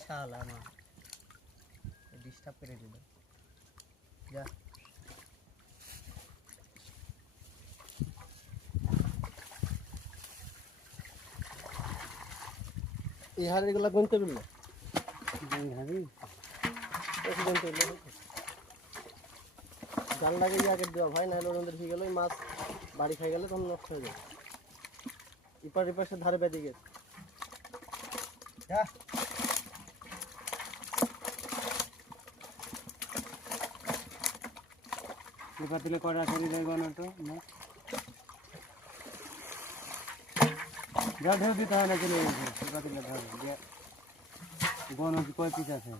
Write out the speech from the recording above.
শালা মা ডিস্টার্ব করে দিল যা এই হাড়িগুলো গুনতে পারলো জাল লাগিয়ে আগে দেওয়া ভাই নাহলে ওদের হয়ে গেল মাছ বাড়ি খাই গেলে তখন নষ্ট হয়ে যাবে ইপার ইপাশে ধারে বেঁধে গেছে এবার দিলে কটা করে দেয় না তো যা ঢেউ দিতে হয় না চলে গেছে এবার দিলে ধরে গন কয় পিস আছে